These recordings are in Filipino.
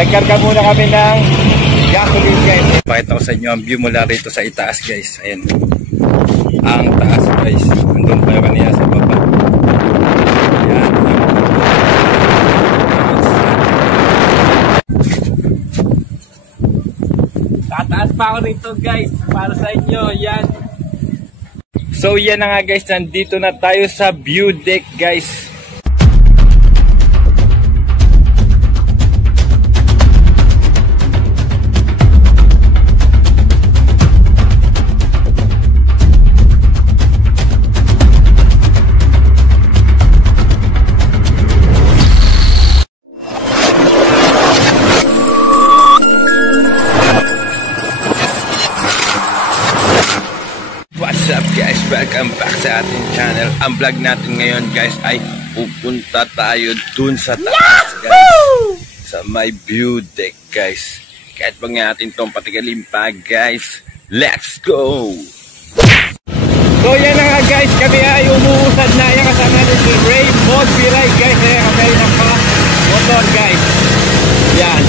nagkarga muna kami ng gasoline guys. Pakita ko sa inyo ang view mula rito sa itaas guys. Ayan. Ang taas guys. Andun tayo kanina sa baba. Ayan. Tataas pa ako rito guys. Para sa inyo. Ayan. So yan na nga guys. Nandito na tayo sa view deck guys. What's up guys? Welcome back sa ating channel. Ang vlog natin ngayon guys ay pupunta tayo dun sa taas guys. Sa my view deck guys. Kahit pag natin itong patigalin pa guys. Let's go! So yan na nga guys. Kami ay umuusad na. Yan kasama natin si Raymond Piray guys. Ayan kami ng mga motor guys. Yan.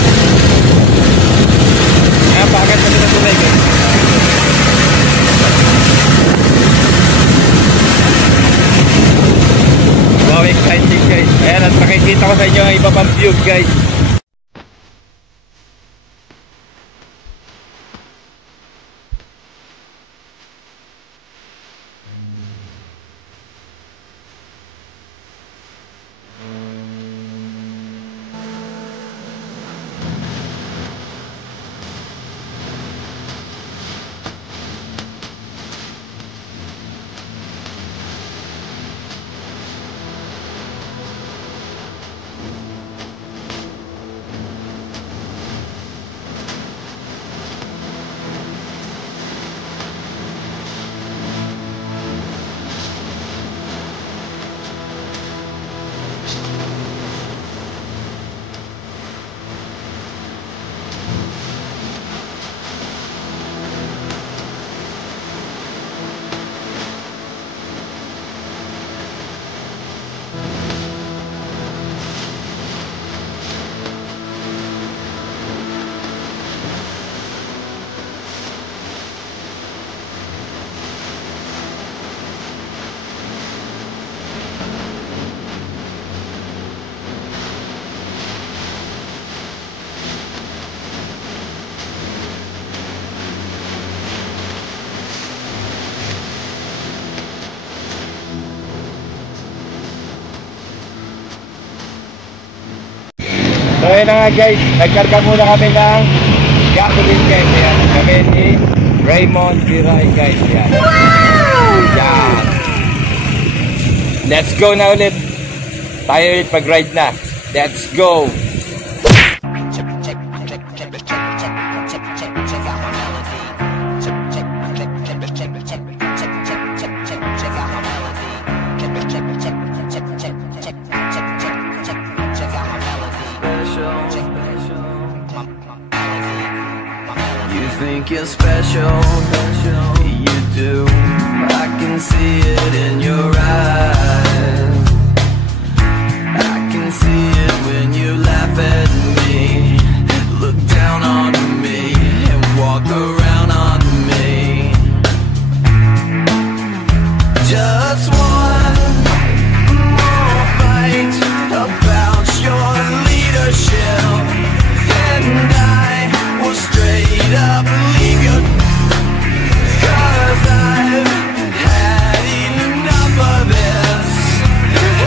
Ayan pagkat kami na tulay guys. Wow, exciting guys. Ayan, at makikita ko sa inyo ang iba pang view guys. So yun na nga guys, nagkarga muna kami ng gasoline guys. Ayan, kami ni Raymond Piray guys. Ayan. Wow! Ayan. Let's go na ulit. Tayo ulit pag-ride na. Let's go! Think you're special, you do. I can see it in your eyes. I can see it when you laugh at me, look down on me, and walk around on me. Just one more fight about your leadership, and I will straight up leave you, 'cause I've had enough of this,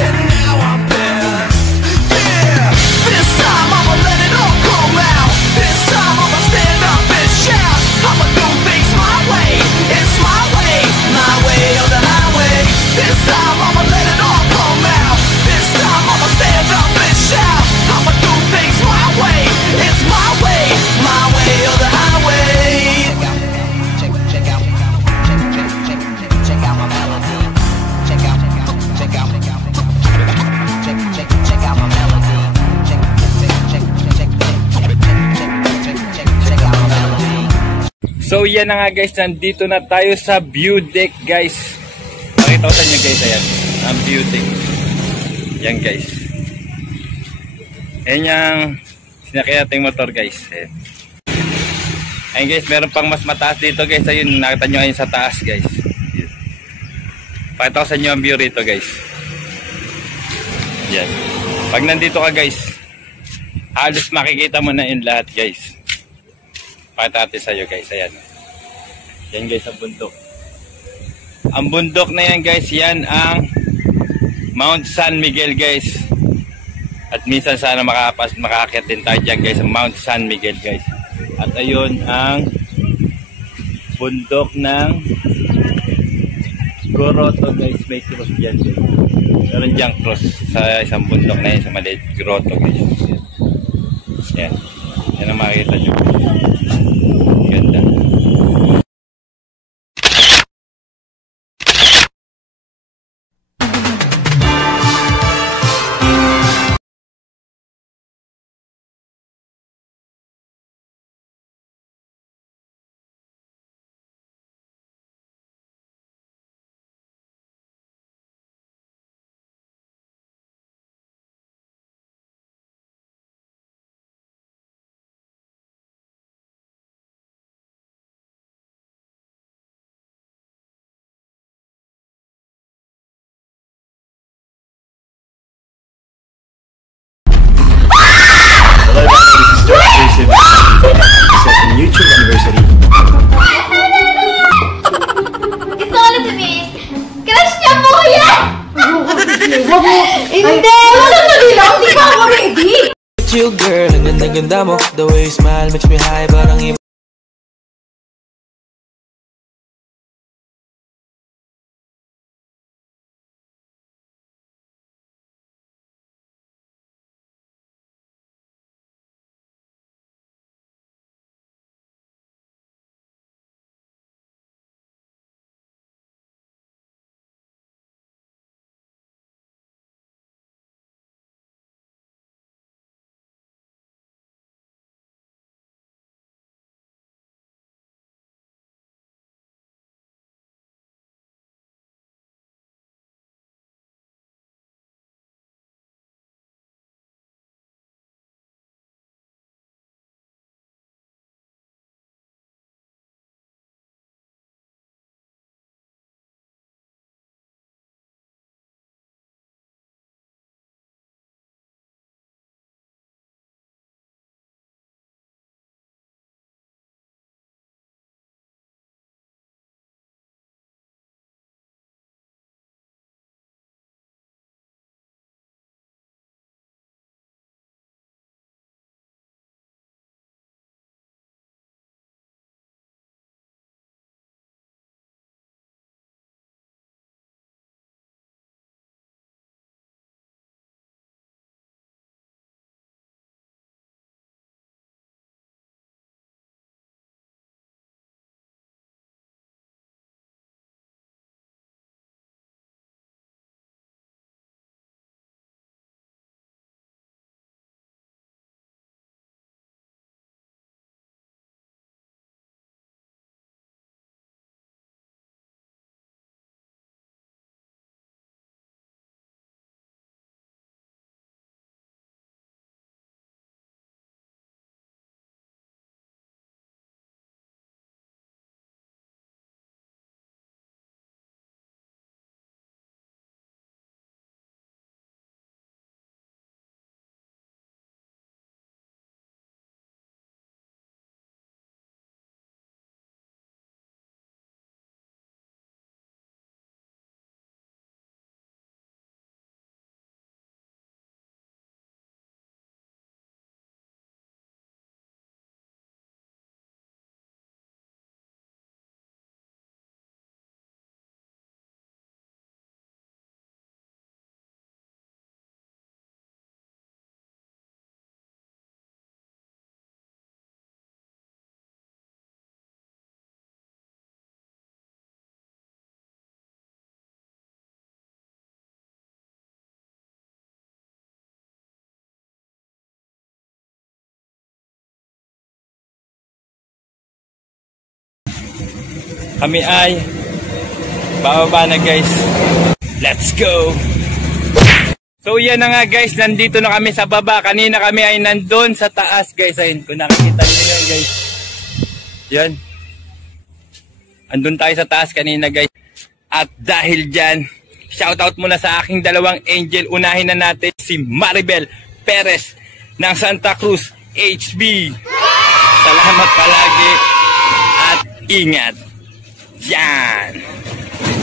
and now I'm pissed. Yeah, this time I'ma let it all come out. This time I'ma stand up and shout. I'ma do things my way. It's my way or the highway. This time I'ma let it all come out. This time I'ma stand up and shout. I'ma do things my way. It's my way or the highway. Check out my melody. Check out my melody. Check out my melody. So yan na nga guys, nandito na tayo sa view deck guys. Pakita ko sa inyo guys, ayan, ang view deck. Yan guys. Ayan yung Sinakyan natin motor guys. Ayan. Ayun guys, meron pang mas mataas dito guys. Ayun, nakita nyo ayun sa taas guys. Pakita ko sa inyo ang view rito guys. Yan. Pag nandito ka guys, halos makikita mo na yung lahat guys. Pakita natin sa iyo guys. Ayan. Yan guys ang bundok. Ang bundok na yan guys, yan ang Mount San Miguel guys. At minsan sana makakakit din tayo dyan guys, Mount San Miguel guys. At ayun ang bundok ng Grotto guys, may cross dyan guys. Meron dyan cross sa isang bundok na yun, sa maliit grotto guys. Yan. Yan ang makikita nyo. Ganda. YouTube anniversary. It's all to me. Crush niya po yan! Hindi! Wala na nila! Hindi pa ako ready! You girl, ang ganda-ganda mo. The way you smile makes me high, parang iba. Kami ay bababa na guys. Let's go! So yan na nga guys, nandito na kami sa baba. Kanina kami ay nandun sa taas guys. Ayun, kung nakikita nyo yun guys. Yan. Andun tayo sa taas kanina guys. At dahil dyan, shoutout muna sa aking dalawang angel. Unahin na natin si Maribel Perez ng Santa Cruz HB. Salamat palagi at ingat. Yan.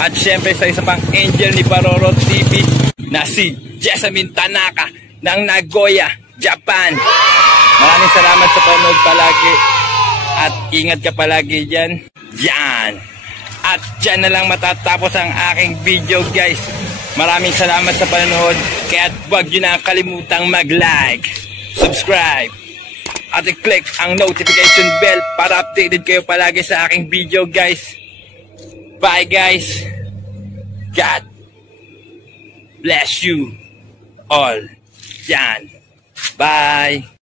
At syempre sa isa pang angel ni Paroro TV na si Jessamine Tanaka ng Nagoya, Japan. Maraming salamat sa panood palagi at ingat ka palagi dyan. Yan. At dyan na lang matatapos ang aking video guys. Maraming salamat sa panonood. Kaya huwag nyo na kalimutang mag-like, subscribe, at i-click ang notification bell para updated kayo palagi sa aking video guys. Bye guys. God bless you all. Yan. Bye.